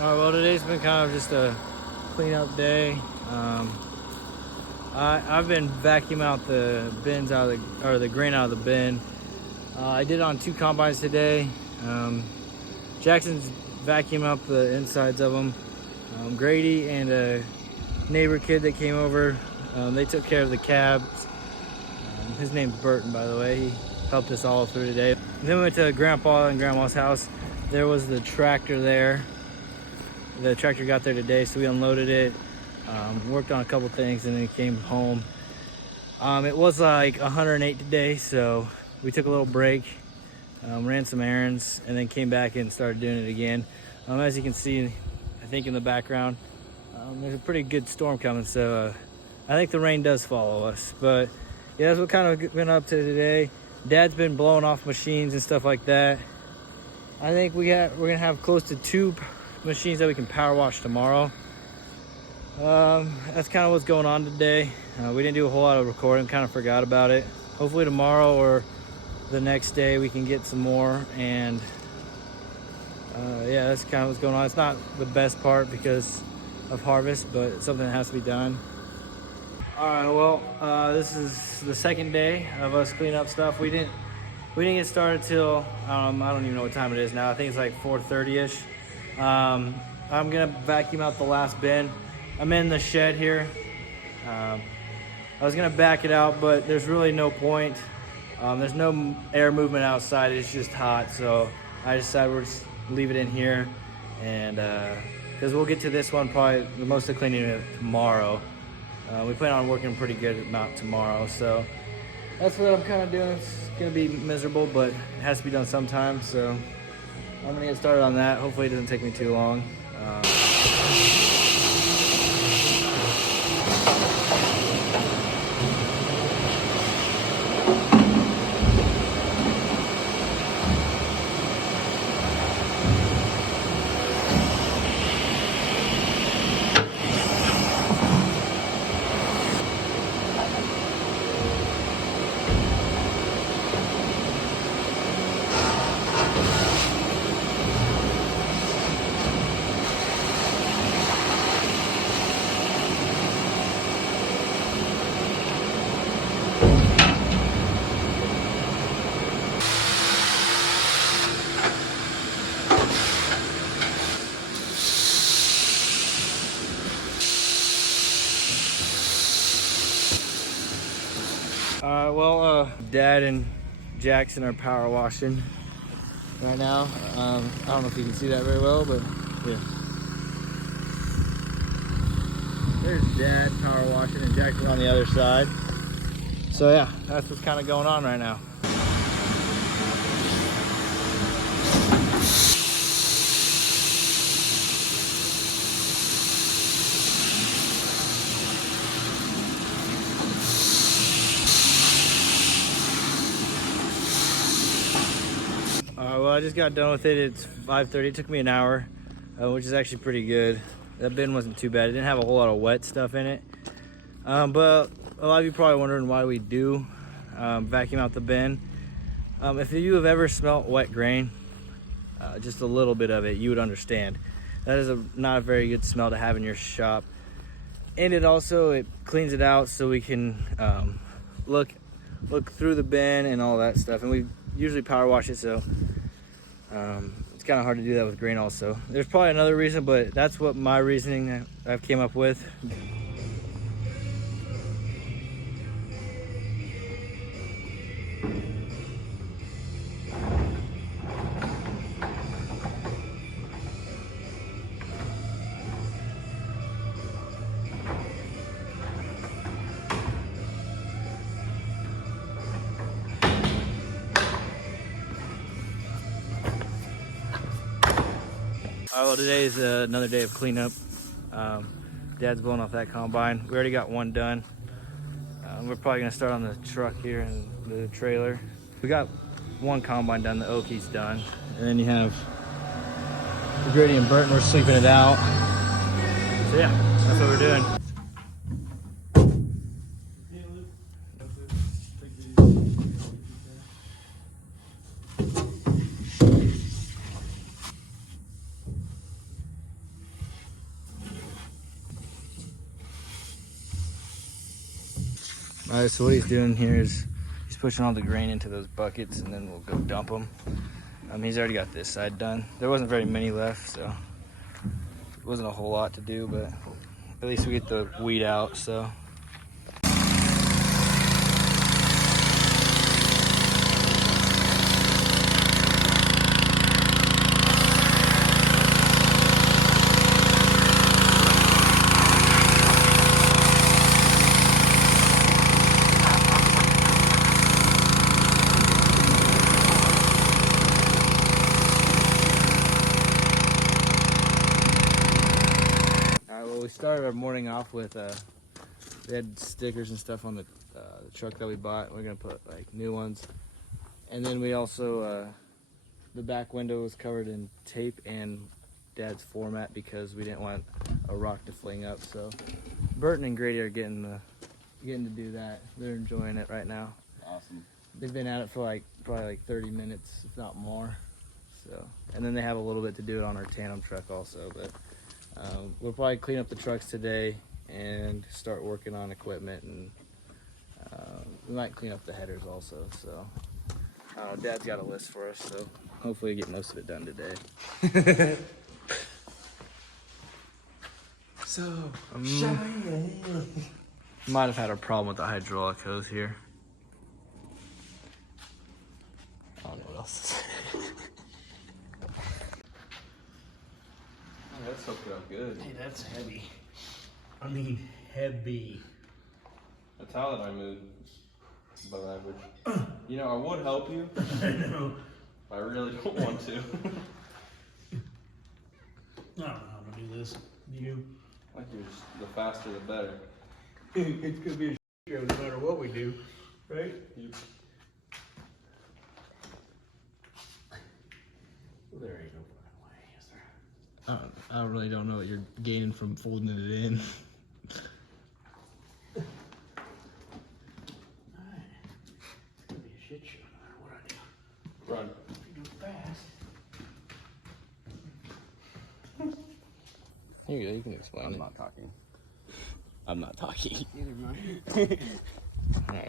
All right, well, today's been kind of just a cleanup day. I've been vacuuming out the bins the grain out of the bin. I did it on 2 combines today. Jackson's vacuuming up the insides of them. Grady and a neighbor kid that came over, they took care of the cabs. His name's Burton, by the way. He helped us all through today. Then we went to Grandpa and Grandma's house. There was the tractor there. The tractor got there today, so we unloaded it, worked on a couple things, and then came home. It was like 108 today, so we took a little break, ran some errands, and then came back and started doing it again. As you can see, I think in the background, there's a pretty good storm coming, so I think the rain does follow us. But yeah, that's what kind of been up to today. Dad's been blowing off machines and stuff like that. I think we're gonna have close to 2 machines that we can power wash tomorrow. That's kind of what's going on today. We didn't do a whole lot of recording, kind of forgot about it. Hopefully tomorrow or the next day we can get some more, and yeah, that's kind of what's going on. It's not the best part because of harvest, but it's something that has to be done. All right, well, this is the second day of us cleaning up stuff. We didn't get started till I don't even know what time it is now. I think it's like 4:30ish. I'm gonna vacuum out the last bin. I'm in the shed here. I was gonna back it out, but there's really no point. There's no air movement outside. It's just hot, so I decided we'll just leave it in here, and because we'll get to this one probably the most of the cleaning it tomorrow. We plan on working a pretty good amount tomorrow, so that's what I'm kind of doing. It's gonna be miserable, but it has to be done sometime, so I'm gonna get started on that. Hopefully it doesn't take me too long. Dad and Jackson are power washing right now. I don't know if you can see that very well, but yeah. There's Dad power washing and Jackson on the other side. So yeah, that's what's kind of going on right now. Well, I just got done with it. It's 5:30. It took me an hour, which is actually pretty good. That bin wasn't too bad. It didn't have a whole lot of wet stuff in it. But a lot of you probably wondering why we do vacuum out the bin. If you have ever smelt wet grain, just a little bit of it, you would understand. That is not a very good smell to have in your shop. And it cleans it out so we can look through the bin and all that stuff. And we usually power wash it, so it's kind of hard to do that with grain also. There's probably another reason, but that's what my reasoning I've came up with. Well, today is another day of cleanup. Dad's blowing off that combine. We already got one done. We're probably gonna start on the truck here and the trailer. We got one combine done, the Okie's done. And then you have Grady and Burton, we're sleeping it out. So yeah, that's what we're doing. All right, so what he's doing here is he's pushing all the grain into those buckets, and then we'll go dump them. He's already got this side done. There wasn't very many left, so it wasn't a whole lot to do, but at least we get the weed out, so. We started our morning off with we had stickers and stuff on the truck that we bought. We're gonna put like new ones, and then we also the back window was covered in tape and Dad's floor mat because we didn't want a rock to fling up. So Burton and Grady are getting to do that. They're enjoying it right now. Awesome. They've been at it for probably like 30 minutes, if not more. So, and then they have a little bit to do it on our tandem truck also, but. We'll probably clean up the trucks today and start working on equipment, and we might clean up the headers also. So Dad's got a list for us, so hopefully we get most of it done today. So shiny. Might have had a problem with the hydraulic hose here. I don't know what else to say. That's hooked up good. Hey, that's heavy. I mean, heavy. That's how that I move above average. You know, I would help you. I know. I really don't want to. I don't know how to do this. You? Like you're just, the faster the better. It's gonna be a show no matter what we do, right? Well, there ain't no fucking way, is there? I really don't know what you're gaining from folding it in. Alright. It's gonna be a shit show no matter what I do. Run. If you do it fast. Here you go, you can explain I'm it. not talking. I'm not talking. Neither am I. Alright.